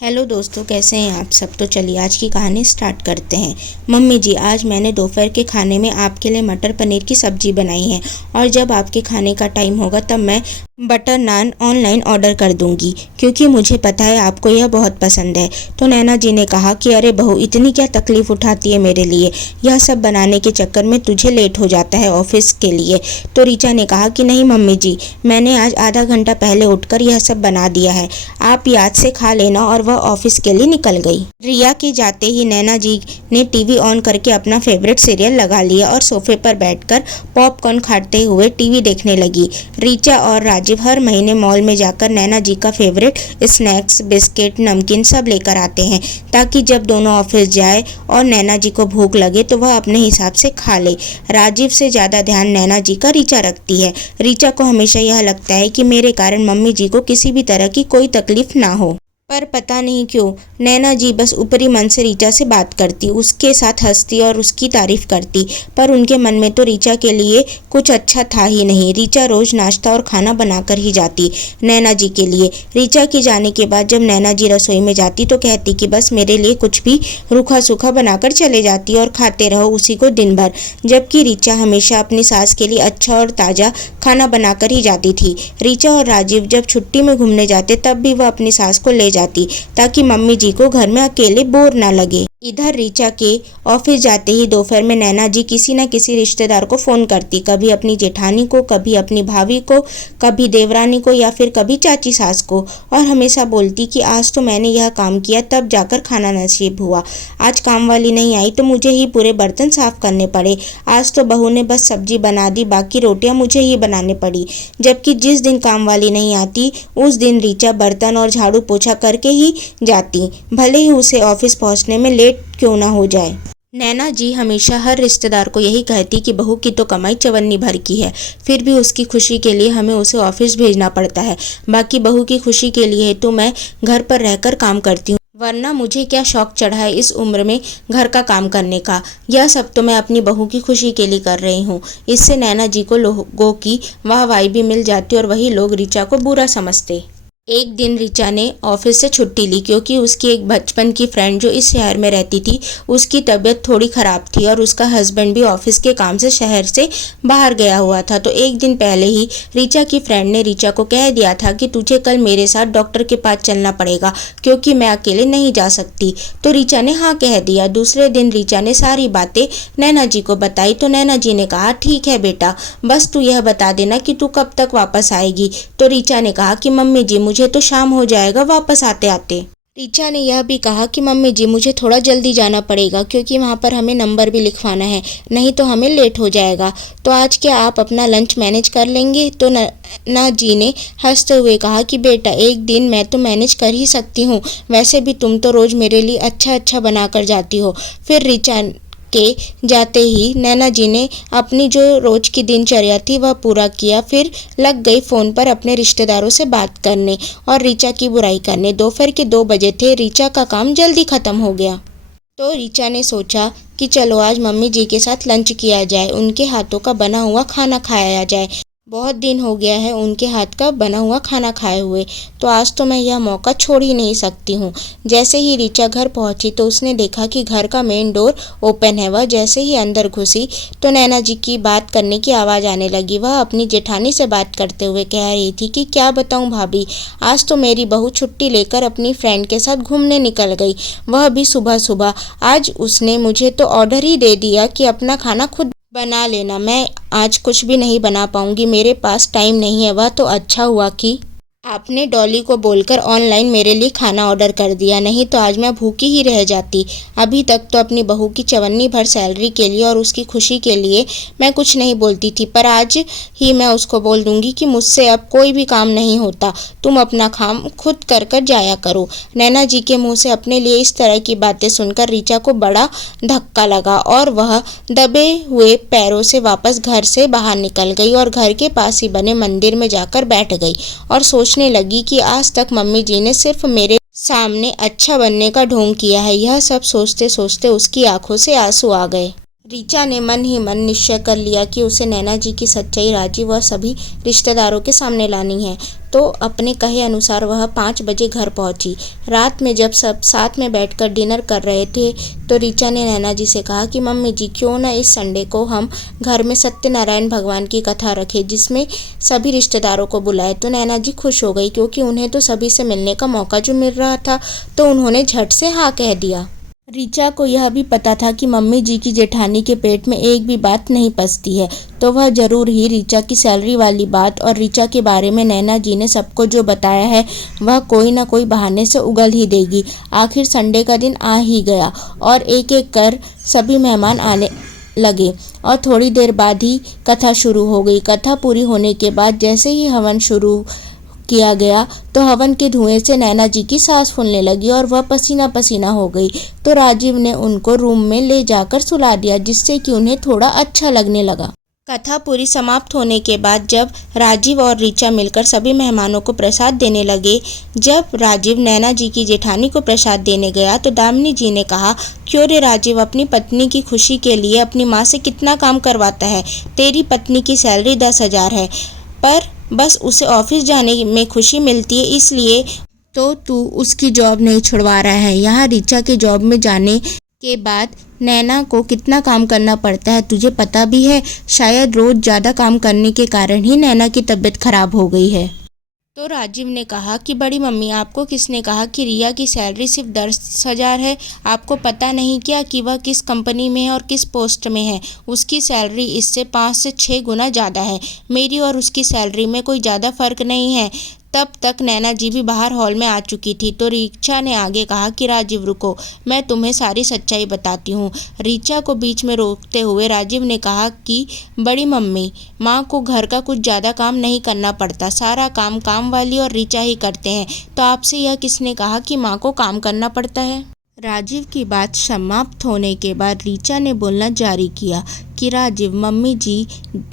Hello दोस्तों, कैसे हैं आप सब। तो चलिए आज की कहानी स्टार्ट करते हैं। मम्मी जी, आज मैंने दोपहर के खाने में आपके लिए मटर पनीर की सब्जी बनाई है और जब आपके खाने का टाइम होगा तब मैं बटर नान ऑनलाइन ऑर्डर कर दूंगी, क्योंकि मुझे पता है आपको यह बहुत पसंद है। तो नैना जी ने कहा कि अरे बहू, इतनी क्या तकलीफ उठाती है मेरे लिए, यह सब बनाने के चक्कर में तुझे लेट हो जाता है ऑफिस के लिए। तो ऋचा ने कहा कि नहीं मम्मी जी, मैंने आज आधा घंटा पहले उठकर यह सब बना दिया है, आप याद से खा लेना। और वह ऑफिस के लिए निकल गई। रिया के जाते ही नैना जी ने टीवी ऑन करके अपना फेवरेट सीरियल लगा लिया और सोफे पर बैठकर पॉपकॉर्न खाते हुए टीवी देखने लगी। ऋचा और राजीव हर महीने मॉल में जाकर नैना जी का फेवरेट स्नैक्स, बिस्किट, नमकीन सब लेकर आते हैं, ताकि जब दोनों ऑफिस जाए और नैना जी को भूख लगे तो वह अपने हिसाब से खा ले। राजीव से ज़्यादा ध्यान नैना जी का ऋचा रखती है। ऋचा को हमेशा यह लगता है कि मेरे कारण मम्मी जी को किसी भी तरह की कोई तकलीफ ना हो, पर पता नहीं क्यों नैना जी बस ऊपरी मन से ऋचा से बात करती, उसके साथ हंसती और उसकी तारीफ करती, पर उनके मन में तो ऋचा के लिए कुछ अच्छा था ही नहीं। ऋचा रोज नाश्ता और खाना बनाकर ही जाती नैना जी के लिए। ऋचा के जाने के बाद जब नैना जी रसोई में जाती तो कहती कि बस मेरे लिए कुछ भी रूखा सूखा बनाकर चले जाती और खाते रहो उसी को दिन भर, जबकि ऋचा हमेशा अपनी सास के लिए अच्छा और ताज़ा खाना बनाकर ही जाती थी। ऋचा और राजीव जब छुट्टी में घूमने जाते तब भी वह अपनी सास को ले जाती, ताकि मम्मी जी को घर में अकेले बोर ना लगे। इधर ऋचा के ऑफिस जाते ही दोपहर में नैना जी किसी न किसी रिश्तेदार को फ़ोन करती, कभी अपनी जेठानी को, कभी अपनी भाभी को, कभी देवरानी को या फिर कभी चाची सास को, और हमेशा बोलती कि आज तो मैंने यह काम किया तब जाकर खाना नसीब हुआ, आज काम वाली नहीं आई तो मुझे ही पूरे बर्तन साफ करने पड़े, आज तो बहू ने बस सब्जी बना दी, बाकी रोटियां मुझे ही बनाने पड़ी। जबकि जिस दिन काम वाली नहीं आती उस दिन ऋचा बर्तन और झाड़ू पोछा करके ही जाती, भले ही उसे ऑफिस पहुंचने में लेट क्यों ना हो जाए। नैना जी हमेशा हर रिश्तेदार को यही कहती कि बहू की तो कमाई चवन्नी भर की है, फिर भी उसकी खुशी के लिए हमें उसे ऑफिस भेजना पड़ता है, बाकी बहू की खुशी के लिए तो मैं घर पर रहकर काम करती हूँ, वरना मुझे क्या शौक चढ़ा है इस उम्र में घर का काम करने का। यह सब तो मैं अपनी बहू की खुशी के लिए कर रही हूँ। इससे नैना जी को लोगों की वाहवाही भी मिल जाती और वही लोग ऋचा को बुरा समझते। एक दिन ऋचा ने ऑफिस से छुट्टी ली, क्योंकि उसकी एक बचपन की फ्रेंड जो इस शहर में रहती थी उसकी तबीयत थोड़ी ख़राब थी और उसका हस्बैंड भी ऑफिस के काम से शहर से बाहर गया हुआ था। तो एक दिन पहले ही ऋचा की फ्रेंड ने ऋचा को कह दिया था कि तुझे कल मेरे साथ डॉक्टर के पास चलना पड़ेगा, क्योंकि मैं अकेले नहीं जा सकती। तो ऋचा ने हाँ कह दिया। दूसरे दिन ऋचा ने सारी बातें नैना जी को बताई, तो नैना जी ने कहा ठीक है बेटा, बस तू यह बता देना कि तू कब तक वापस आएगी। तो ऋचा ने कहा कि मम्मी जी मुझे तो शाम हो जाएगा वापस आते आते। ऋचा ने यह भी कहा कि मम्मी जी मुझे थोड़ा जल्दी जाना पड़ेगा, क्योंकि वहाँ पर हमें नंबर भी लिखवाना है, नहीं तो हमें लेट हो जाएगा। तो आज क्या आप अपना लंच मैनेज कर लेंगे। तो नैना जी ने हंसते हुए कहा कि बेटा एक दिन मैं तो मैनेज कर ही सकती हूँ, वैसे भी तुम तो रोज़ मेरे लिए अच्छा अच्छा बना कर जाती हो। फिर ऋचा के जाते ही नैना जी ने अपनी जो रोज की दिनचर्या थी वह पूरा किया, फिर लग गई फ़ोन पर अपने रिश्तेदारों से बात करने और ऋचा की बुराई करने। दोपहर के 2 बजे थे, ऋचा का काम जल्दी ख़त्म हो गया। तो ऋचा ने सोचा कि चलो आज मम्मी जी के साथ लंच किया जाए, उनके हाथों का बना हुआ खाना खाया जाए, बहुत दिन हो गया है उनके हाथ का बना हुआ खाना खाए हुए, तो आज तो मैं यह मौका छोड़ ही नहीं सकती हूँ। जैसे ही ऋचा घर पहुँची तो उसने देखा कि घर का मेन डोर ओपन है। वह जैसे ही अंदर घुसी तो नैना जी की बात करने की आवाज़ आने लगी। वह अपनी जेठानी से बात करते हुए कह रही थी कि क्या बताऊँ भाभी, आज तो मेरी बहू छुट्टी लेकर अपनी फ्रेंड के साथ घूमने निकल गई, वह भी सुबह सुबह। आज उसने मुझे तो ऑर्डर ही दे दिया कि अपना खाना खुद बना लेना, मैं आज कुछ भी नहीं बना पाऊंगी, मेरे पास टाइम नहीं है। वह तो अच्छा हुआ कि आपने डॉली को बोलकर ऑनलाइन मेरे लिए खाना ऑर्डर कर दिया, नहीं तो आज मैं भूखी ही रह जाती। अभी तक तो अपनी बहू की चवन्नी भर सैलरी के लिए और उसकी खुशी के लिए मैं कुछ नहीं बोलती थी, पर आज ही मैं उसको बोल दूंगी कि मुझसे अब कोई भी काम नहीं होता, तुम अपना काम खुद कर कर जाया करो। नैना जी के मुंह से अपने लिए इस तरह की बातें सुनकर ऋचा को बड़ा धक्का लगा और वह दबे हुए पैरों से वापस घर से बाहर निकल गई और घर के पास ही बने मंदिर में जाकर बैठ गई और सोचने लगी कि आज तक मम्मी जी ने सिर्फ मेरे सामने अच्छा बनने का ढोंग किया है। यह सब सोचते सोचते उसकी आंखों से आंसू आ गए। ऋचा ने मन ही मन निश्चय कर लिया कि उसे नैना जी की सच्चाई राजीव व सभी रिश्तेदारों के सामने लानी है। तो अपने कहे अनुसार वह 5 बजे घर पहुंची। रात में जब सब साथ में बैठकर डिनर कर रहे थे तो ऋचा ने नैना जी से कहा कि मम्मी जी, क्यों ना इस संडे को हम घर में सत्यनारायण भगवान की कथा रखें जिसमें सभी रिश्तेदारों को बुलाए। तो नैना जी खुश हो गई क्योंकि उन्हें तो सभी से मिलने का मौका जो मिल रहा था, तो उन्होंने झट से हाँ कह दिया। ऋचा को यह भी पता था कि मम्मी जी की जेठानी के पेट में एक भी बात नहीं पचती है, तो वह जरूर ही ऋचा की सैलरी वाली बात और ऋचा के बारे में नैना जी ने सबको जो बताया है वह कोई ना कोई बहाने से उगल ही देगी। आखिर संडे का दिन आ ही गया और एक एक कर सभी मेहमान आने लगे और थोड़ी देर बाद ही कथा शुरू हो गई। कथा पूरी होने के बाद जैसे ही हवन शुरू किया गया तो हवन के धुएं से नैना जी की सांस फूलने लगी और वह पसीना पसीना हो गई। तो राजीव ने उनको रूम में ले जाकर सुला दिया जिससे कि उन्हें थोड़ा अच्छा लगने लगा। कथा पूरी समाप्त होने के बाद जब राजीव और ऋचा मिलकर सभी मेहमानों को प्रसाद देने लगे, जब राजीव नैना जी की जेठानी को प्रसाद देने गया तो दामिनी जी ने कहा, क्यों रे राजीव, अपनी पत्नी की खुशी के लिए अपनी माँ से कितना काम करवाता है। तेरी पत्नी की सैलरी 10,000 है पर बस उसे ऑफिस जाने में खुशी मिलती है, इसलिए तो तू उसकी जॉब नहीं छुड़वा रहा है। यहाँ ऋचा के जॉब में जाने के बाद नैना को कितना काम करना पड़ता है तुझे पता भी है। शायद रोज ज़्यादा काम करने के कारण ही नैना की तबीयत खराब हो गई है। तो राजीव ने कहा कि बड़ी मम्मी, आपको किसने कहा कि रिया की सैलरी सिर्फ 10,000 है? आपको पता नहीं क्या कि वह किस कंपनी में है और किस पोस्ट में है? उसकी सैलरी इससे 5 से 6 गुना ज़्यादा है। मेरी और उसकी सैलरी में कोई ज़्यादा फर्क नहीं है। तब तक नैना जी भी बाहर हॉल में आ चुकी थी। तो ऋचा ने आगे कहा कि राजीव रुको, मैं तुम्हें सारी सच्चाई बताती हूँ। ऋचा को बीच में रोकते हुए राजीव ने कहा कि बड़ी मम्मी, माँ को घर का कुछ ज़्यादा काम नहीं करना पड़ता, सारा काम वाली और ऋचा ही करते हैं। तो आपसे यह किसने कहा कि माँ को काम करना पड़ता है? राजीव की बात समाप्त होने के बाद ऋचा ने बोलना जारी किया कि राजीव, मम्मी जी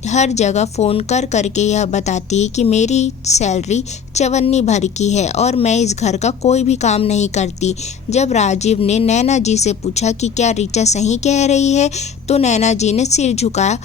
हर जगह फ़ोन कर करके यह बताती है कि मेरी सैलरी 54 भर की है और मैं इस घर का कोई भी काम नहीं करती। जब राजीव ने नैना जी से पूछा कि क्या ऋचा सही कह रही है, तो नैना जी ने सिर झुका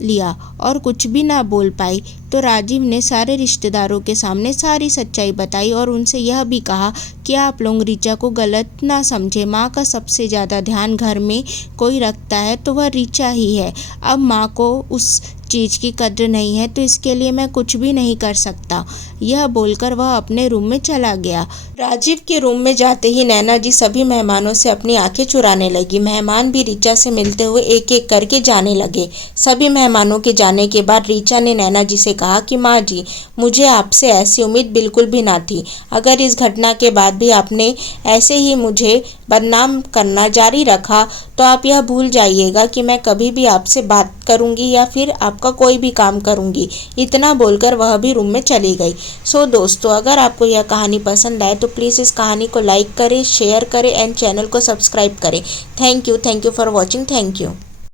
लिया और कुछ भी ना बोल पाई। तो राजीव ने सारे रिश्तेदारों के सामने सारी सच्चाई बताई और उनसे यह भी कहा कि आप लोग ऋचा को गलत ना समझे। माँ का सबसे ज़्यादा ध्यान घर में कोई रखता है तो वह ऋचा ही है। अब माँ को उस चीज़ की कद्र नहीं है तो इसके लिए मैं कुछ भी नहीं कर सकता। यह बोलकर वह अपने रूम में चला गया। राजीव के रूम में जाते ही नैना जी सभी मेहमानों से अपनी आंखें चुराने लगी। मेहमान भी ऋचा से मिलते हुए एक एक करके जाने लगे। सभी मेहमानों के जाने के बाद ऋचा ने नैना जी से कहा कि माँ जी, मुझे आपसे ऐसी उम्मीद बिल्कुल भी ना थी। अगर इस घटना के बाद भी आपने ऐसे ही मुझे बदनाम करना जारी रखा तो आप यह भूल जाइएगा कि मैं कभी भी आपसे बात करूंगी या फिर आपका कोई भी काम करूंगी। इतना बोलकर वह भी रूम में चली गई। सो दोस्तों, अगर आपको यह कहानी पसंद आए तो प्लीज़ इस कहानी को लाइक करें, शेयर करें एंड चैनल को सब्सक्राइब करें। Thank you for watching. Thank you.